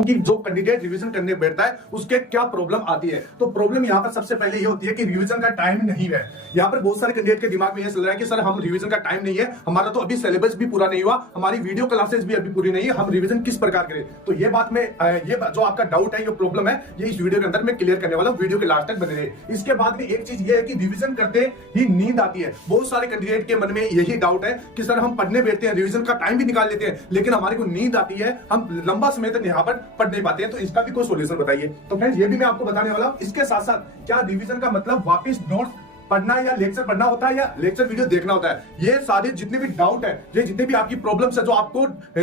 हूँ कि जो कैंडिडेट रिवीजन करने बैठता है उसके क्या प्रॉब्लम आती है। तो प्रॉब्लम यहाँ पर सबसे पहले ये होती है कि रिवीजन का टाइम नहीं है। यहाँ पर बहुत सारे कैंडिडेट के दिमाग में ये चल रहा है कि सर हम रिवीजन का टाइम नहीं है, हमारा तो अभी सिलेबस भी पूरा नहीं हुआ, हमारी वीडियो क्लासेस भी अभी पूरी नहीं है, हम रिवीजन किस प्रकार करें। तो ये बात में ये जो आपका डाउट है, ये प्रॉब्लम है, ये इस वीडियो के अंदर मैं क्लियर करने वाला हूँ। वीडियो के लास्ट तक बने रहे। इसके बाद में एक चीज ये है कि रिवीजन करते ही नींद आती है। बहुत सारे कैंडिडेट के मन में यही डाउट है कि सर हम पढ़ने बैठते हैं, रिवीजन का टाइम भी निकाल लेते हैं, लेकिन हमारे को नींद आती है, हम लंबा समय तक यहाँ पर पढ़ नहीं पाते हैं। तो इसका भी कोई सोल्यूशन बताइए। तो फ्रेंड्स ये भी मैं आपको बताने वाला हूँ। इसके साथ साथ क्या रिवीजन का मतलब वापस नोट्स पढ़ना या लेक्चर पढ़ना होता है या लेक्चर वीडियो देखना होता है। ये सारे जितने भी डाउट है, ये जितने भी आपकी प्रॉब्लम्स है,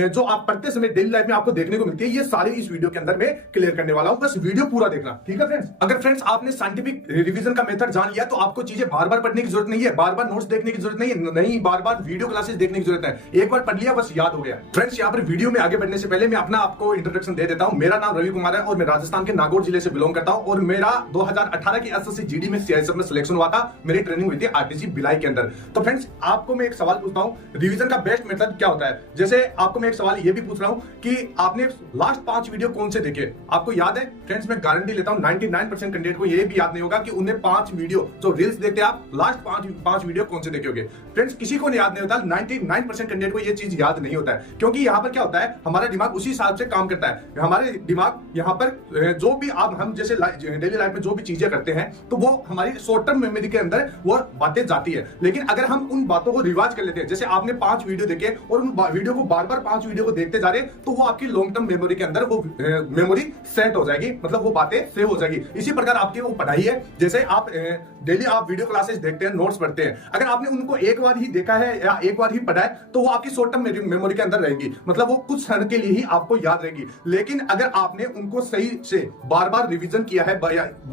जो आप पढ़ते समय डेली लाइफ में आपको देखने को मिलती है, ये सारे इस वीडियो के अंदर मैं क्लियर करने वाला हूं। बस वीडियो पूरा देखना, ठीक है फ्रेंड्स। अगर फ्रेंड्स आपने साइंटिफिक रिवीजन का मेथड जान लिया तो आपको चीजें बार बार पढ़ने की जरूरत नहीं है, बार बार नोट्स देखने की जरूरत नहीं, बार बार वीडियो क्लासेस देखने की जरूरत है। एक बार पढ़ लिया बस याद हो गया। फ्रेंड्स यहाँ पर वीडियो में आगे बढ़ने से पहले मैं अपना आपको इंट्रोडक्शन दे देता हूँ। मेरा नाम रवि कुमार है और मैं राजस्थान के नागौर जिले से बिलोंग करता हूँ और मेरा 2018 की एसएससी जीडी में सीआईएसएफ में सिलेक्शन हुआ था। मेरी ट्रेनिंग हुई थी आरटीसी भिलाई के अंदर। तो फ्रेंड्स आपको मैं एक सवाल पूछता हूं, रिवीजन का बेस्ट मेथड क्या होता है। जैसे आपको मैं एक सवाल ये भी पूछ रहा हूं कि आपने लास्ट 5 वीडियो कौन से देखे, आपको याद है। फ्रेंड्स मैं गारंटी लेता हूं 99% कैंडिडेट को ये भी याद नहीं होगा कि उन्हें 5 वीडियो जो रील्स देखते हैं आप, लास्ट 5 वीडियो कौन से देखे होंगे। फ्रेंड्स किसी को याद नहीं होता, 99% कैंडिडेट को ये चीज याद नहीं होता है, क्योंकि यहाँ पर क्या होता है, हमारा दिमाग उसी हिसाब से काम करता है। हमारे दिमाग यहाँ पर जो भी हम जैसे डेली लाइफ में जो भी चीजें करते हैं तो वो हमारी शॉर्ट टर्म मेमोरी के अंदर वो बातें जाती है। लेकिन अगर हम उन बातों को रिवाज कर लेते हैं, जैसे आपने 5 वीडियो देखे और उन वीडियो को बार बार 5 वीडियो को देखते जा रहे, तो वो आपकी लॉन्ग टर्म मेमोरी के अंदर वो मेमोरी सेट हो जाएगी, मतलब वो बातें सेव हो जाएगी। इसी प्रकार आपकी वो पढ़ाई है, जैसे आप डेली आप वीडियो क्लासेस देखते हैं, नोट्स पढ़ते हैं, अगर आपने उनको एक बार ही देखा है या एक बार ही पढ़ा है तो वो आपकी शॉर्ट टर्म मेमोरी के अंदर रहेगी, मतलब वो कुछ क्षण के लिए ही आपको याद रहेगी। लेकिन अगर आपने उनको सही से बार बार रिवीजन किया है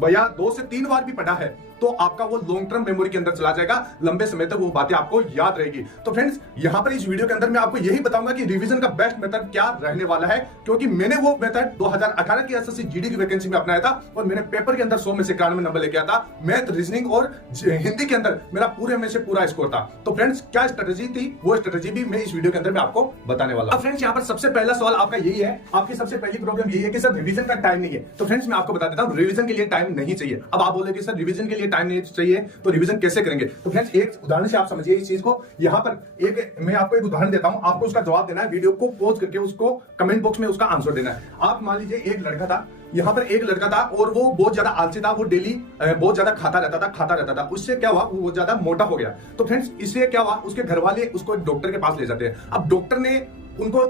या 2 से 3 बार भी पढ़ा है तो आपका वो लॉन्ग टर्म मेमोरी के अंदर चला जाएगा, लंबे समय तक वो बातें आपको याद रहेगी। तो फ्रेंड्स यहाँ पर इस वीडियो के अंदर मैं आपको यही बताऊंगा कि रिवीजन का बेस्ट मेथड क्या रहने वाला है, क्योंकि मैंने वो मेथड 2018 की एसएससी जीडी की वैकेंसी में अपनाया था और मैंने पेपर के अंदर 100 में से 91 नंबर लेके आया था। मैथ, रीजनिंग और हिंदी के अंदर मेरा पूरे में से पूरा स्कोर था। तो फ्रेंड्स क्या स्ट्रेटेजी थी, वो स्ट्रेटेजी भी मैं इस वीडियो के अंदर मैं आपको बताने वाला हूं। फ्रेंड्स यहाँ पर सबसे पहला सवाल आपका यही है, आपकी सबसे पहली प्रॉब्लम यही है कि सर रिवीजन का टाइम नहीं है। तो फ्रेंड्स मैं आपको बता देता हूँ, रिवीजन के लिए टाइम नहीं चाहिए। अब आप बोले कि सर रिवीजन के लिए टाइम नहीं चाहिए तो रिवीजन कैसे करेंगे। तो फ्रेंड्स एक उदाहरण से आप समझिए इस चीज को। यहाँ पर मैं आपको एक उदाहरण देता हूं, आपको उसका जवाब देना है, वीडियो को पॉज करके उसको कमेंट बॉक्स में उसका आंसर देना है। आप मान लीजिए एक लड़का था, यहाँ पर एक लड़का था और वो बहुत ज्यादा आलसी था, वो डेली बहुत ज्यादा खाता रहता था। उससे क्या हुआ, वो बहुत ज्यादा मोटा हो गया। तो फ्रेंड्स इससे क्या हुआ, उसके घर वाले उसको डॉक्टर के पास ले जाते हैं। अब डॉक्टर ने उनको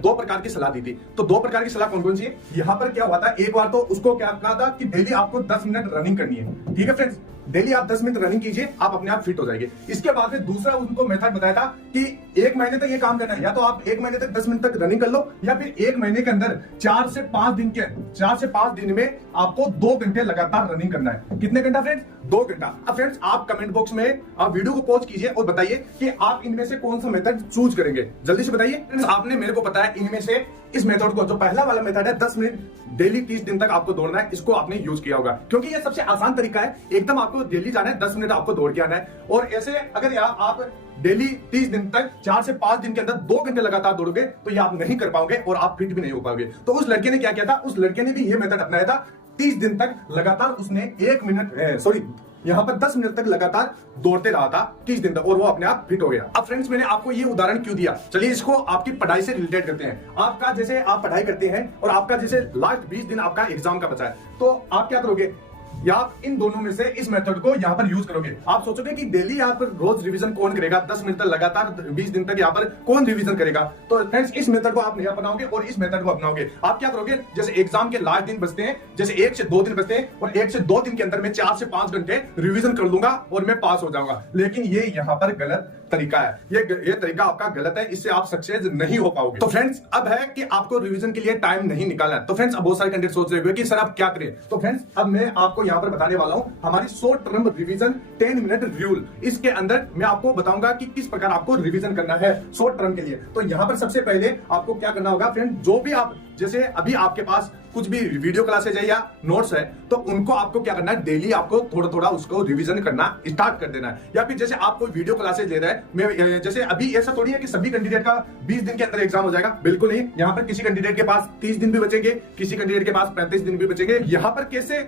2 प्रकार की सलाह दी थी। तो 2 प्रकार की सलाह कौन कौन सी है। यहाँ पर क्या हुआ था, एक बार तो उसको क्या कहा था कि डेली आपको 10 मिनट रनिंग करनी है, ठीक है फ्रेंड्स, डेली आप 10 मिनट रनिंग कीजिए, आप अपने आप फिट हो जाएंगे। इसके बाद में दूसरा उनको मेथड बताया था कि 1 महीने तक ये काम करना है, या तो आप 1 महीने तक 10 मिनट तक रनिंग कर लो, या फिर 1 महीने के अंदर 4 से 5 दिन में आपको 2 घंटे लगातार रनिंग करना है। कितने घंटा फ्रेंड्स, 2 घंटा। अब फ्रेंड्स आप कमेंट बॉक्स में आप वीडियो को पॉज कीजिए और बताइए कि आप इनमें से कौन सा मेथड चूज करेंगे, जल्दी से बताइए। फ्रेंड्स आपने मेरे को बताया इनमें से इस मेथड को, जो पहला वाला मेथड है 10 मिनट डेली 30 दिन तक आपको दौड़ना है, इसको आपने यूज किया होगा, क्योंकि ये सबसे आसान तरीका है। एकदम आपको डेली जाना है, 10 मिनट आपको दौड़ के आना है। और ऐसे अगर आप डेली 30 दिन तक 4 से 5 दिन के अंदर 2 घंटे लगातार दौड़ोगे तो ये आप नहीं कर पाओगे और आप फिट भी नहीं हो पाओगे। तो उस लड़के ने क्या किया था, उस लड़के ने भी ये मेथड अपनाया था। 30 दिन तक लगातार उसने 10 मिनट तक लगातार दौड़ते रहा था 30 दिन तक और वो अपने आप फिट हो गया। अब फ्रेंड्स मैंने आपको ये उदाहरण क्यों दिया, चलिए इसको आपकी पढ़ाई से रिलेटेड करते हैं। आपका जैसे आप पढ़ाई करते हैं और आपका जैसे लास्ट 20 दिन आपका एग्जाम का बचा है, तो आप क्या करोगे, या आप इन दोनों में से इस मेथड को यहाँ पर यूज करोगे। आप सोचोगे कि डेली यहाँ पर रोज रिवीजन कौन करेगा, 10 मिनट तक लगातार 20 दिन तक यहाँ पर कौन रिवीजन करेगा। तो फ्रेंड्स इस मेथड को आप नहीं अपनाओगे और इस मेथड को अपनाओगे। आप क्या करोगे, जैसे एग्जाम के लास्ट दिन बचते हैं, जैसे 1 से 2 दिन बचते हैं और 1 से 2 दिन के अंदर में 4 से 5 घंटे रिवीजन कर लूंगा और मैं पास हो जाऊंगा। लेकिन ये यहाँ पर गलत तरीका है, ये तरीका आपका गलत है, इससे आप सक्सेस नहीं हो पाओगे। तो फ्रेंड्स अब है कि आपको रिवीजन के लिए टाइम नहीं निकालना है। तो फ्रेंड्स अब बहुत सारे कैंडिडेट सोच रहे होंगे कि सर आप क्या करें। तो फ्रेंड्स अब मैं आपको यहाँ पर बताने वाला हूँ हमारी short term revision 10 minute rule. इसके अंदर मैं आपको बताऊंगा कि किस प्रकार आपको रिवीजन करना है शॉर्ट टर्म के लिए। तो यहाँ पर सबसे पहले आपको क्या करना होगा फ्रेंड, जो भी आप जैसे अभी आपके पास कुछ भी वीडियो क्लासेज है या नोट्स है, तो उनको आपको क्या करना है, डेली आपको थोड़ा थोड़ा उसको रिवीजन करना स्टार्ट कर देना है। या फिर जैसे आप कोई वीडियो क्लासेज ले रहे हैं, जैसे अभी ऐसा थोड़ी है कि सभी कैंडिडेट का 20 दिन के अंदर एग्जाम हो जाएगा, बिल्कुल नहीं। यहाँ पर किसी कैंडिडेट के पास 30 दिन भी बचेंगे, किसी कैंडिडेट के पास 35 दिन भी बचेंगे। यहाँ पर कैसे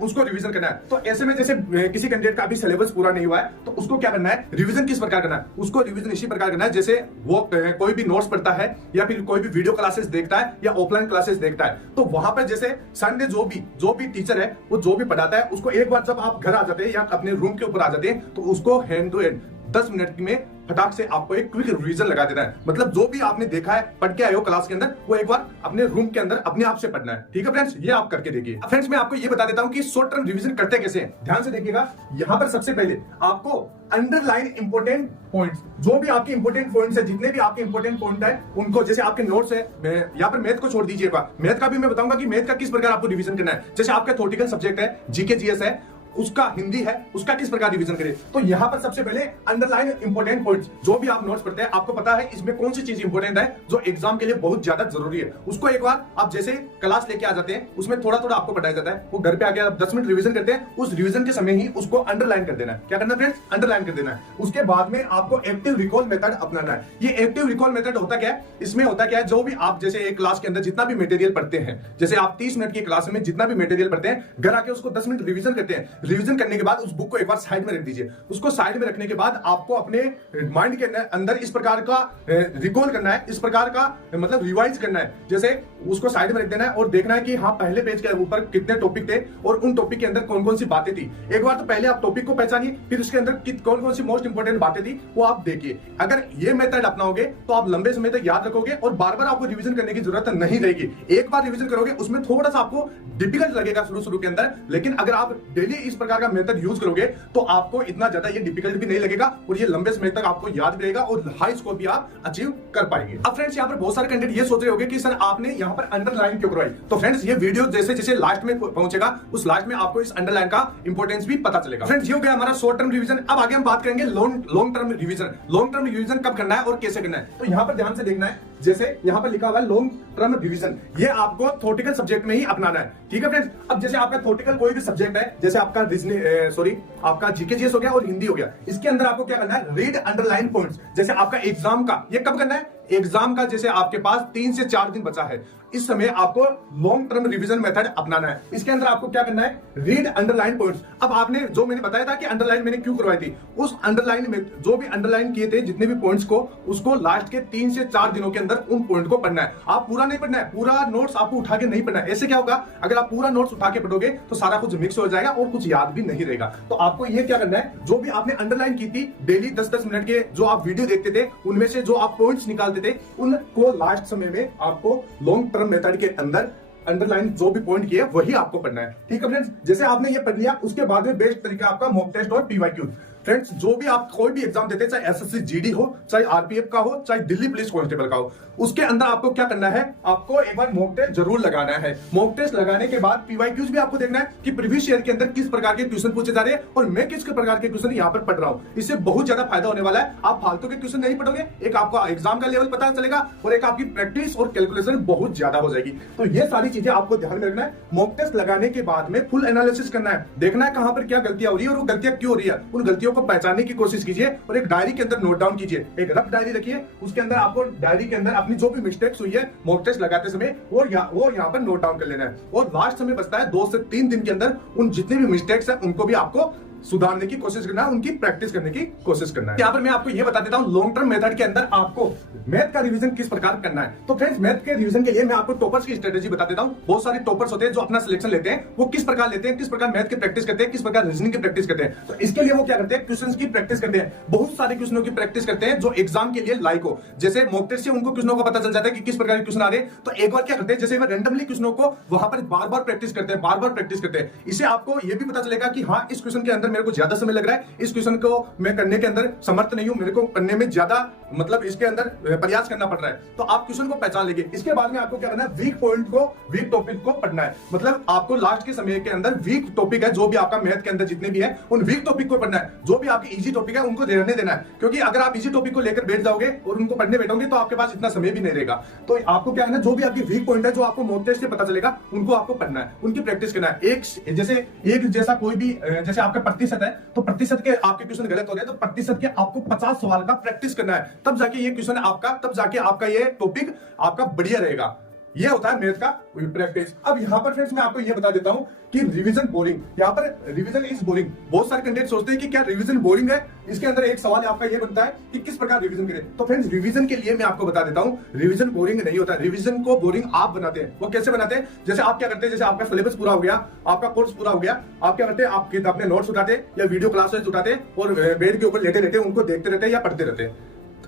उसको रिवीजन करना है, तो ऐसे में जैसे किसी कैंडिडेट का अभी सिलेबस पूरा नहीं हुआ है, तो उसको क्या करना है, रिवीजन किस प्रकार करना है, उसको रिवीजन इसी प्रकार करना है जैसे वो कोई भी नोट्स पढ़ता है या फिर कोई भी वीडियो क्लासेस देखता है या ऑफलाइन क्लासेस देखता है, तो वहां पर जैसे संडे जो भी टीचर है वो जो भी पढ़ाता है, उसको एक बार जब आप घर आ जाते हैं या अपने रूम के ऊपर आ जाते हैं, तो उसको हैंड टू हैंड 10 मिनट में फटाक से आपको एक क्विक रिवीजन लगा देना है। मतलब जो भी आपने देखा है, पढ़ के आए हो क्लास के अंदर, वो एक बार अपने रूम के अंदर अपने आप से पढ़ना है। ठीक है फ्रेंड्स, ये आप करके देखिए। फ्रेंड्स, मैं आपको ये बता देता हूं कि शॉर्ट टर्म रिवीजन करते कैसे हैं। ध्यान से देखिएगा, यहां पर सबसे पहले आपको अंडरलाइन इंपोर्टेंट पॉइंट्स, जो भी आपके इंपोर्टेंट पॉइंट्स है, जितने भी आपके इंपोर्टेंट पॉइंट है, उनको जैसे आपके नोट्स है, यहाँ पर मैथ को छोड़ दीजिएगा, मैथ का भी मैं बताऊंगा कि मैथ का किस प्रकार आपको रिवीजन करना है। जैसे आपका थ्योरेटिकल सब्जेक्ट है, जीके जीएस है, उसका हिंदी है, उसका किस प्रकार रिवीजन करें। तो यहां पर सबसे पहले अंडरलाइन इंपोर्टेंट पॉइंट्स, जो भी आप नोट्स पढ़ते हैं, आपको पता है इसमें कौन सी चीज इंपोर्टेंट है जो एग्जाम के लिए बहुत ज्यादा जरूरी है, उसको एक बार आप जैसे क्लास लेके आ जाते हैं, उसमें थोड़ा थोड़ा आपको बताया जाता है, वो घर पे आके आप 10 मिनट रिवीजन करते हैं, उस रिवीजन के समय ही उसको अंडरलाइन कर देना है। क्या करना फ्रेंड्स, अंडरलाइन कर देना है। उसके बाद में आपको एक्टिव रिकॉल मेथड अपनाना है। ये एक्टिव रिकॉल मेथड होता क्या है, इसमें होता क्या है, जो भी आप जैसे एक क्लास के अंदर जितना भी मटेरियल पढ़ते हैं, जैसे आप 30 मिनट की क्लास में जितना भी मटेरियल पढ़ते हैं, घर आके उसको 10 मिनट रिवीजन करते हैं। रिवीजन करने के बाद उस बुक को एक बार साइड में रख दीजिए। उसको साइड में रखने के बाद आपको अपने माइंड के अंदर इस प्रकार का रिकॉल करना है, इस प्रकार का मतलब रिवाइज करना है। जैसे उसको साइड में रख देना है और देखना है कि हाँ, पहले पेज के ऊपर कितने टॉपिक थे और उन टॉपिक के अंदर कौन कौन सी बातें थी। एक बार तो पहले आप टॉपिक को पहचानिए, फिर उसके अंदर कौन कौन सी मोस्ट इंपोर्टेंट बातें थी वो आप देखिए। अगर ये मेथड अपनाओगे तो आप लंबे समय तक याद रखोगे और बार बार आपको रिवीजन करने की जरूरत नहीं रहेगी। एक बार रिवीजन करोगे, उसमें थोड़ा सा आपको डिफिकल्ट लगेगा शुरू के अंदर, लेकिन अगर आप डेली इस प्रकार का मेथड यूज करोगे तो आपको इतना ज्यादा ये डिफिकल्ट भी नहीं लगेगा और ये लंबे समय तक आपको याद रहेगा और हाई स्कोर भी आप अचीव कर पाएंगे। अब फ्रेंड्स, यहाँ पर बहुत सारे कैंडिडेट ये सोच रहे होंगे कि सर आपने यहाँ पर अंडरलाइन क्यों करवाई। तो फ्रेंड्स, ये वीडियो जैसे जैसे लास्ट में पहुंचेगा, उस लास्ट में आपको इस अंडरलाइन का इंपॉर्टेंस भी पता चलेगा। फ्रेंड्स, ये हो गया हमारा शॉर्ट टर्म रिवीजन। अब आगे हम बात करेंगे long term revision. Long term revision कब करना है और कैसे करना है, तो यहाँ पर ध्यान से देखना है। जैसे यहाँ पर लिखा हुआ है लॉन्ग टर्म रिवीजन, ये आपको थ्योरेटिकल सब्जेक्ट में ही अपनाना है। ठीक है फ्रेंड्स, अब जैसे आपका थ्योरेटिकल कोई भी सब्जेक्ट है, जैसे आपका आपका जीके जीएस हो गया और हिंदी हो गया, इसके अंदर आपको क्या करना है, रीड अंडरलाइन पॉइंट्स। जैसे आपका एग्जाम का, ये कब करना है, एग्जाम का जैसे आपके पास 3 से 4 दिन बचा है, इस समय आपको लॉन्ग टर्म रिवीजन मेथड अपनाना है। इसके अंदर आपको क्या करना है, रीड अंडरलाइन पॉइंट्स। अब आपने जो मैंने बताया था कि अंडरलाइन मैंने क्यों करवाई थी, उस अंडरलाइन में जो भी अंडरलाइन किए थे जितने भी पॉइंट्स को, उसको लास्ट के 3 से 4 दिनों के अंदर उन पॉइंट को पढ़ना है। आप पूरा नहीं पढ़ना है, पूरा नोट्स आपको उठा के नहीं पढ़ना है। ऐसे क्या होगा, अगर आप पूरा नोट्स उठा के पढ़ोगे तो सारा कुछ मिक्स हो जाएगा और कुछ याद भी नहीं रहेगा। तो आपको ये क्या करना है, जो भी आपने अंडरलाइन की थी, डेली 10-10 मिनट के जो आप वीडियो देखते थे, उनमें से जो आप पॉइंट्स निकालते थे, उनको लास्ट समय में आपको लॉन्ग टर्म मेथड के अंदर अंडरलाइन जो भी पॉइंट किए वही आपको पढ़ना है। ठीक है फ्रेंड्स, जैसे आपने ये पढ़ लिया, उसके बाद में बेस्ट तरीका आपका मॉक टेस्ट और पीवाईक्यू। फ्रेंड्स, जो भी आप कोई भी एग्जाम देते हैं, चाहे एसएससी जीडी हो, चाहे आरपीएफ का हो, चाहे दिल्ली पुलिस कांस्टेबल का हो, उसके अंदर आपको क्या करना है, आपको एक बार मॉक टेस्ट जरूर लगाना है। मॉक टेस्ट लगाने के बाद पीवाईक्यूज भी आपको देखना है कि प्रीवियस ईयर के अंदर किस प्रकार के क्वेश्चन पूछे जा रहे हैं और मैं किस प्रकार के क्वेश्चन यहाँ पर पढ़ रहा हूँ। इससे बहुत ज्यादा फायदा होने वाला है। आप फालतू के क्वेश्चन नहीं पढ़ोगे, एक आपका एग्जाम का लेवल पता चलेगा और एक आपकी प्रैक्टिस और कैलकुलेशन बहुत ज्यादा हो जाएगी। तो ये सारी चीजें आपको ध्यान में रखना है। मॉक टेस्ट लगाने के बाद में फुल एनालिसिस करना है, देखना है कहां पर क्या गलतियां हो रही है और वो गलतियां क्यों हो रही है। उन गलतियों को पहचानने की कोशिश कीजिए और एक डायरी के अंदर नोट डाउन कीजिए। एक रफ डायरी रखिए, उसके अंदर आपको डायरी के अंदर अपनी जो भी मिस्टेक्स हुई है मॉक टेस्ट लगाते समय वो यहाँ पर नोट डाउन कर लेना है। और लास्ट समय बचता है 2 से 3 दिन के अंदर उन जितने भी मिस्टेक्स है उनको भी आपको सुधारने की कोशिश करना है, उनकी प्रैक्टिस करने की कोशिश करना है। यहाँ पर मैं आपको ये बता देता हूँ लॉन्ग टर्म मेथड के अंदर आपको मैथ का रिवीजन किस प्रकार करना है। तो फ्रेंड्स, मैथ के रिवीजन के लिए मैं आपको टॉपर्स की स्ट्रेटेजी बता देता हूँ। बहुत सारे टॉपर्स होते हैं जो अपना सिलेक्शन लेते हैं, वो किस प्रकार लेते हैं, किस प्रकार मैथ की प्रैक्टिस करते हैं, किस प्रकार रीजनिंग की प्रैक्टिस करते हैं। तो इसके लिए वो क्या करते हैं, क्वेश्चन की प्रैक्टिस करते हैं, बहुत सारे क्वेश्चनों की प्रैक्टिस करते हैं जो एग्जाम के लिए लाइक हो। जैसे मॉक टेस्ट से उनको क्वेश्चनों का पता चल जाता है कि किस प्रकार के क्वेश्चन आ रहे हैं, तो एक बार क्या करते हैं, जैसे रैंडमली क्वेश्चनों को वहां पर बार बार प्रैक्टिस करते हैं, बार बार प्रैक्टिस करते हैं। इससे आपको ये भी पता चलेगा कि हाँ, इस क्वेश्चन के अंदर मेरे को ज्यादा समय लग रहा है, इस क्वेश्चन को मैं करने के अंदर समर्थ नहीं हूं, मेरे को करने में ज्यादा मतलब इसके अंदर प्रयास करना पड़ रहा है, तो आप क्वेश्चन को पहचान लेंगे। इसके बाद में आपको क्या करना है, वीक पॉइंट को, वीक टॉपिक को पढ़ना है। मतलब आपको लास्ट के समय के अंदर वीक टॉपिक है, जो भी आपका मैथ के अंदर जितने भी है, उन वीक टॉपिक को पढ़ना है। जो भी आपकी इजी टॉपिक है उनको रहने देना है, क्योंकि अगर आप इजी टॉपिक को लेकर बैठ जाओगे और उनको पढ़ने बैठोगे तो आपके पास इतना समय भी नहीं रहेगा। तो आपको क्या है, जो भी आपकी वीक पॉइंट है, जो आपको मॉक टेस्ट से पता चलेगा, उनको आपको पढ़ना है, उनकी प्रैक्टिस करना है। एक जैसा कोई भी, जैसे आपका प्रतिशत है, तो प्रतिशत के आपके क्वेश्चन गलत हो रहे हैं, तो प्रतिशत के आपको 50 सवाल का प्रैक्टिस करना है, तब जाके ये क्वेश्चन आपका, तब जाके आपका ये टॉपिक आपका बढ़िया रहेगा। ये होता है मैथ का प्रैक्टिस। अब यहाँ पर फ्रेंड्स मैं आपको ये बता देता हूं कि रिवीजन बोरिंग, यहाँ पर रिवीजन इज बोरिंग। बहुत सारे कैंडिडेट सोचते हैं कि क्या रिवीजन बोरिंग है। इसके अंदर एक सवाल आपका ये बनता है कि किस प्रकार रिवीजन करें। तो फ्रेंड्स रिवीजन के लिए मैं आपको बता देता हूं, रिवीजन बोरिंग नहीं होता। रिवीजन को बोरिंग आप बनाते हैं। वो कैसे बनाते हैं, जैसे आप क्या करते हैं, जैसे आपका सिलेबस पूरा हो गया, आपका कोर्स पूरा हो गया, आप क्या करते हैं, आप अपने नोट्स उठाते या वीडियो क्लासेस उठाते और बेड के ऊपर लेटे रहते उनको देखते रहते या पढ़ते रहते।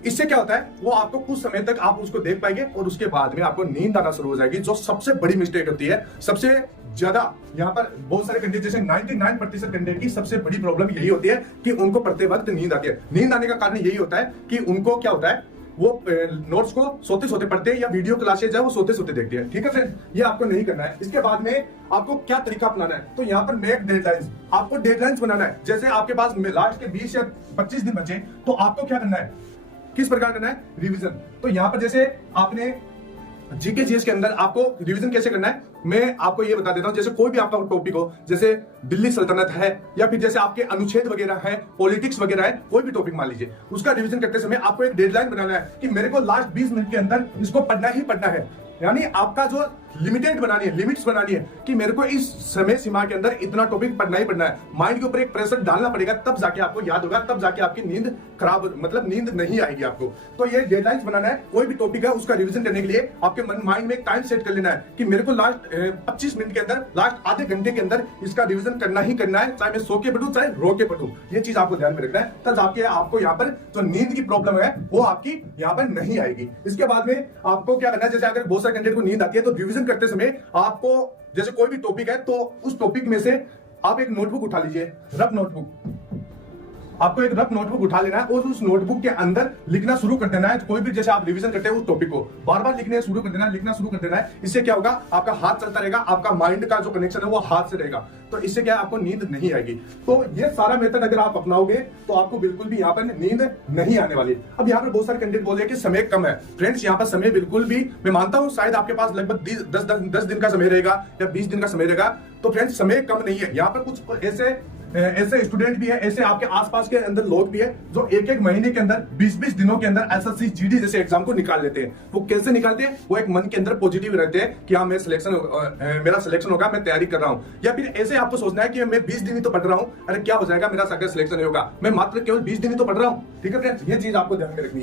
इससे क्या होता है, वो आपको कुछ समय तक आप उसको देख पाएंगे और उसके बाद में आपको नींद आना शुरू हो जाएगी, जो सबसे बड़ी मिस्टेक होती है। सबसे ज्यादा यहाँ पर बहुत सारे कैंडिडेट, जैसे 99% कैंडिडेट की सबसे बड़ी प्रॉब्लम यही होती है कि उनको पढ़ते वक्त नींद आती है। नींद आने का कारण यही होता है कि उनको क्या होता है, वो नोट्स को सोते सोते पढ़ते हैं या वीडियो क्लासेज है वो सोते सोते देखते हैं। ठीक है फ्रेंड, ये आपको नहीं करना है। इसके बाद में आपको क्या तरीका अपनाना है, तो यहाँ पर मेक डेडलाइंस, आपको डेडलाइंस बनाना है। जैसे आपके पास लास्ट के 20 या 25 दिन बचे, तो आपको क्या करना है, किस प्रकार करना है, रिवीजन। तो यहां पर जैसे आपने जीके जीएस के अंदर आपको रिवीजन कैसे करना है, मैं आपको ये बता देता हूं। जैसे कोई भी आपका टॉपिक हो, जैसे दिल्ली सल्तनत है या फिर जैसे आपके अनुच्छेद वगैरह है, पॉलिटिक्स वगैरह है, कोई भी टॉपिक मान लीजिए, उसका रिवीजन करते समय आपको एक डेडलाइन बनाना है कि मेरे को लास्ट 20 मिनट के अंदर इसको पढ़ना ही पढ़ना है। यानी आपका जो लिमिटेड बनानी है, लिमिट्स बनानी है कि मेरे को इस समय सीमा के अंदर इतना टॉपिक पढ़ना ही पढ़ना है। माइंड के ऊपर एक प्रेशर डालना पड़ेगा, तब जाके आपको याद होगा, तब जाके आपकी नींद खराब, मतलब नींद नहीं आएगी आपको। तो ये डेडलाइंस बनाना है। कोई भी टॉपिक है उसका रिवीजन करने के लिए आपके माइंड में एक टाइम सेट कर लेना है कि मेरे को लास्ट 25 मिनट के अंदर, लास्ट आधे घंटे के अंदर इसका रिवीजन करना ही करना है, चाहे मैं सो के पढ़ूं चाहे रो के पढ़ूं। ये चीज आपको ध्यान में रखना है, तब जाके आपको यहाँ पर जो नींद की प्रॉब्लम है वो आपकी यहाँ पर नहीं आएगी। इसके बाद में आपको क्या करना है, जैसे अगर बहुत सारे कैंडिडेट को नींद आती है, तो रिवीजन करते समय आपको जैसे कोई भी टॉपिक है, तो उस टॉपिक में से आप एक नोटबुक उठा लीजिए, रफ नोटबुक। आपको एक रफ नोटबुक उठा लेना है और उस नोटबुक के अंदर लिखना शुरू कर देना है। कोई भी जैसे आप रिवीजन करते हैं उस टॉपिक को बार बार लिखना शुरू कर देना है, लिखना शुरू कर देना है। इससे क्या होगा, आपका हाथ चलता रहेगा, आपका माइंड का जो कनेक्शन है वो हाथ से रहेगा, तो इससे क्या है, आपको नींद नहीं आएगी। तो ये सारा मेथड अगर आप अपनाओगे तो आपको बिल्कुल भी यहाँ पर नींद नहीं आने वाली। अब यहाँ पर बहुत सारे कैंडिडेट बोल रहे हैं कि समय कम है। फ्रेंड्स यहाँ पर समय बिल्कुल भी, मैं मानता हूँ शायद आपके पास लगभग 10 दिन का समय रहेगा या 20 दिन का समय रहेगा, तो फ्रेंड्स समय कम नहीं है। यहाँ पर कुछ ऐसे स्टूडेंट भी है, ऐसे आपके आसपास के अंदर लोग भी है जो एक एक महीने के अंदर 20-20 दिनों के अंदर एसएससी जीडी जैसे एग्जाम को निकाल लेते हैं। वो कैसे निकालते हैं, वो एक मन के अंदर पॉजिटिव रहते हैं कि हाँ मैं मेरा सिलेक्शन होगा, मैं तैयारी कर रहा हूँ। या फिर ऐसे आपको सोचना है कि मैं 20 दिन ही तो पढ़ रहा हूँ, अरे क्या हो जाएगा, मेरा अगर सिलेक्शन नहीं होगा, मैं मात्र केवल 20 दिन ही तो पढ़ रहा हूँ। ठीक है फ्रेंड्स, ये चीज आपको ध्यान में रखनी है।